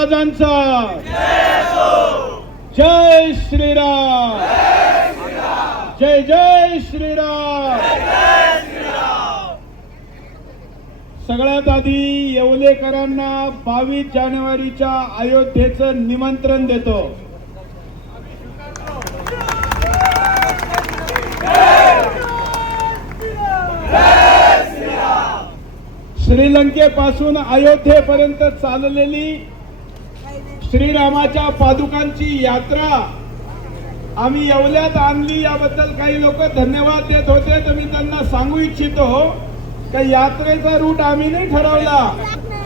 महाराजांचा जय श्रीराम, जय जय श्रीराम। सगळ्यात आधी येवलेकरांना 22 जानेवारीच्या अयोध्येचं निमंत्रण देतो। श्रीलंकेपासून अयोध्येपर्यंत चाललेली श्रीरामाच्या पादुकांची यात्रा आम्ही येवल्यात आणली, याबद्दल काही लोक धन्यवाद देत होते। तर मी त्यांना सांगू इच्छितो की यात्रेचा रूट आम्ही नाही ठरवला,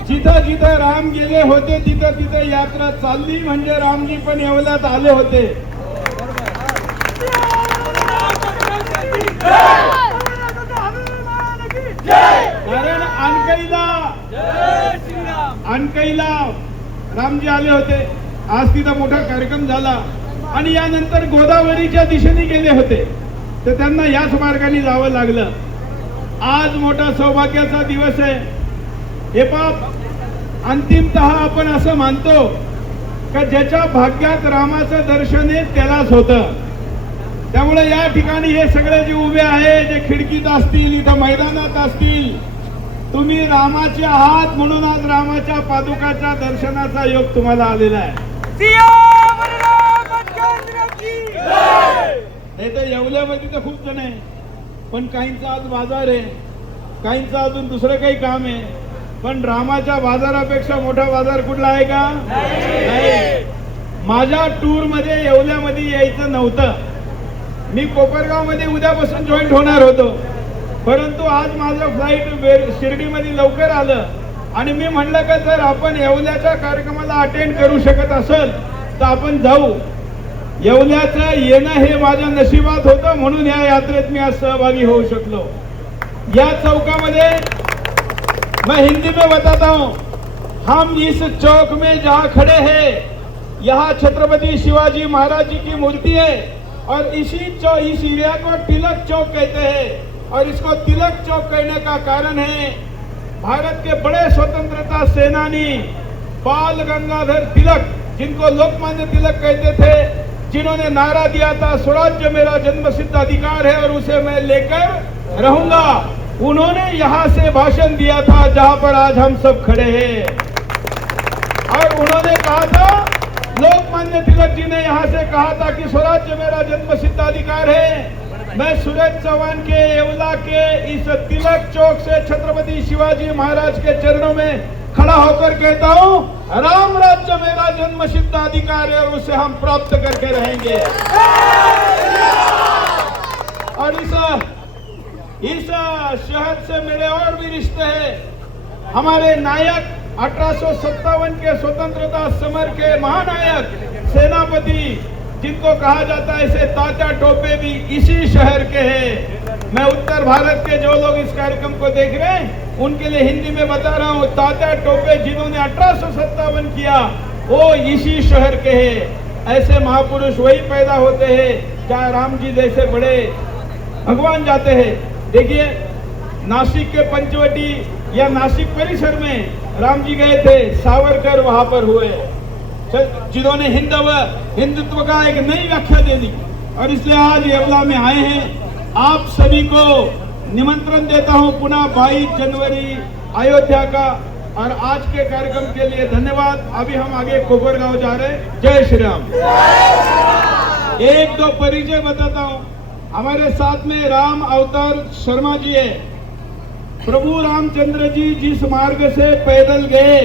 जिथं जिथं राम गेले होते तिथं तिथं यात्रा चालली, म्हणजे रामजी पण येवल्यात आले होते। कारण अनकईला रामजी आले होते, आज तिथं मोठा कार्यक्रम झाला आणि यानंतर गोदावरीच्या दिशेने गेले होते, तर त्यांना याच मार्गाने जावं लागलं। आज मोठा सौभाग्याचा दिवस आहे। हे पाप अंतिमतः आपण असं मानतो की ज्याच्या भाग्यात रामाचं दर्शन आहे त्यालाच होतं। त्यामुळे या ठिकाणी हे सगळे जे उभे आहे, जे खिडकीत असतील, इथं मैदानात असतील, तुम्ही रामाचे आहात म्हणून आज रामाच्या पादुकाच्या दर्शनाचा योग तुम्हाला आलेला आहे। नाही तर येवल्यामध्ये तर खूप जण आहे, पण काहींचा आज बाजार आहे, काहींचा अजून दुसरं काही काम आहे, पण रामाच्या बाजारापेक्षा मोठा बाजार कुठला आहे का? नाही। माझ्या टूर मध्ये येवल्यामध्ये यायचं नव्हतं, मी कोपरगाव मध्ये उद्यापासून जॉईंट होणार होतो, परंतु आज माझं फ्लाईट शिर्डीमध्ये लवकर आलं आणि मी म्हणलं की जर आपण येवल्याच्या कार्यक्रमाला अटेंड करू शकत असेल तर आपण जाऊ। येवल्याचं येणं हे माझ्या नशिबात होतं, म्हणून या यात्रेत मी आज सहभागी होऊ शकलो। या चौकामध्ये मैं हिंदी में बताता हूं, हम इस चौक में जहां खड़े हैं यहाँ छत्रपति शिवाजी महाराज जी की मूर्ति है और इस एरिया को तिलक चौक कहते हैं। और इसको तिलक चौक कहने का कारण है भारत के बड़े स्वतंत्रता सेनानी बाल गंगाधर तिलक, जिनको लोकमान्य तिलक कहते थे, जिन्होंने नारा दिया था स्वराज्य मेरा जन्मसिद्ध अधिकार है और उसे मैं लेकर रहूंगा, उन्होंने यहाँ से भाषण दिया था जहां पर आज हम सब खड़े हैं। और उन्होंने कहा था, लोकमान्य तिलक जी ने यहाँ से कहा था कि स्वराज्य मेरा जन्मसिद्ध अधिकार है। मैं सुरेश चौहान के येवला के इस तिलक चौक से छत्रपति शिवाजी महाराज के चरणों में खड़ा होकर कहता हूँ, राम राज्य मेरा जन्मसिद्ध अधिकार है और उसे हम प्राप्त करके रहेंगे। और इस शहर से मेरे और भी रिश्ते हैं। हमारे नायक 1857 के स्वतंत्रता समर के महानायक सेनापति, जिनको कहा जाता है इसे तात्या टोपे, भी इसी शहर के हैं। मैं उत्तर भारत के जो लोग इस कार्यक्रम को देख रहे हैं उनके लिए हिंदी में बता रहा हूँ, तात्या टोपे जिन्होंने 1857 किया वो इसी शहर के हैं। ऐसे महापुरुष वही पैदा होते हैं जहाँ राम जी जैसे बड़े भगवान जाते हैं। देखिए नासिक के पंचवटी या नासिक परिसर में राम जी गए थे, सावरकर वहां पर हुए, जिन्होंने हिंदुत्व का एक नई व्याख्या दे दी। और इसलिए आज येवला में आए हैं। आप सभी को निमंत्रण देता हूं पुनः 22 जनवरी अयोध्या का, और आज के कार्यक्रम के लिए धन्यवाद। अभी हम आगे कोपरगांव जा रहे हैं। जय श्री राम। एक दो परिचय बताता हूं। हमारे साथ में राम अवतार शर्मा जी है। प्रभु रामचंद्र जी जिस मार्ग से पैदल गए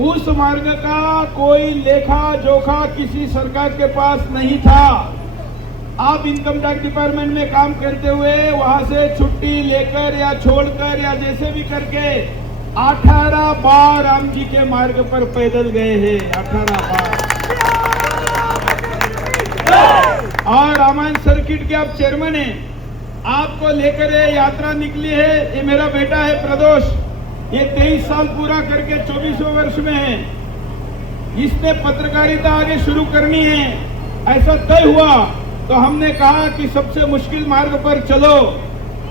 उस मार्ग का कोई लेखा जोखा किसी सरकार के पास नहीं था। आप इनकम टैक्स डिपार्टमेंट में काम करते हुए वहां से छुट्टी लेकर या छोड़कर या जैसे भी करके 18 बार राम जी के मार्ग पर पैदल गए हैं, 18 बार। और रामायण सर्किट के आप चेयरमैन हैं। आपको लेकर ये यात्रा निकली है। ये मेरा बेटा है प्रदोष, ये 23 साल पूरा करके 24वें वर्ष में है। इसने पत्रकारिता आगे शुरू करनी है, ऐसा तय हुआ तो हमने कहा कि सबसे मुश्किल मार्ग पर चलो,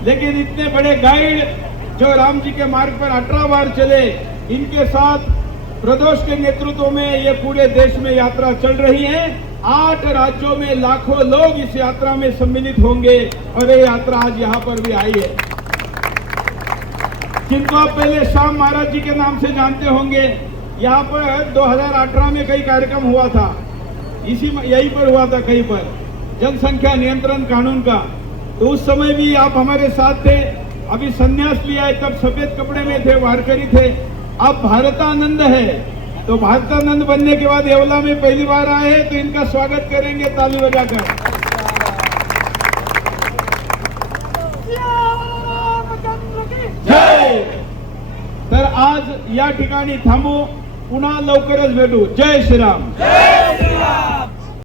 लेकिन इतने बड़े गाइड जो राम जी के मार्ग पर 18 बार चले, इनके साथ प्रदोष के नेतृत्व में ये पूरे देश में यात्रा चल रही है। 8 राज्यों में लाखों लोग इस यात्रा में सम्मिलित होंगे और ये यात्रा आज यहाँ पर भी आई है। जिनको आप पहले श्याम महाराज जी के नाम से जानते होंगे, यहाँ पर 2018 में कई कार्यक्रम हुआ था, यहीं पर हुआ था कहीं पर, जनसंख्या नियंत्रण कानून का। तो उस समय भी आप हमारे साथ थे। अभी संन्यास लिया है, तब सफेद कपड़े में थे, वारकरी थे। अब भारतानंद है, तो भारतानंद बनने के बाद येवला में पहली बार आए हैं, तो इनका स्वागत करेंगे ताली बजाकर। जय। तर आज या ठिकाणी थांबू, पुन्हा लवकरच भेटू। जय श्रीराम।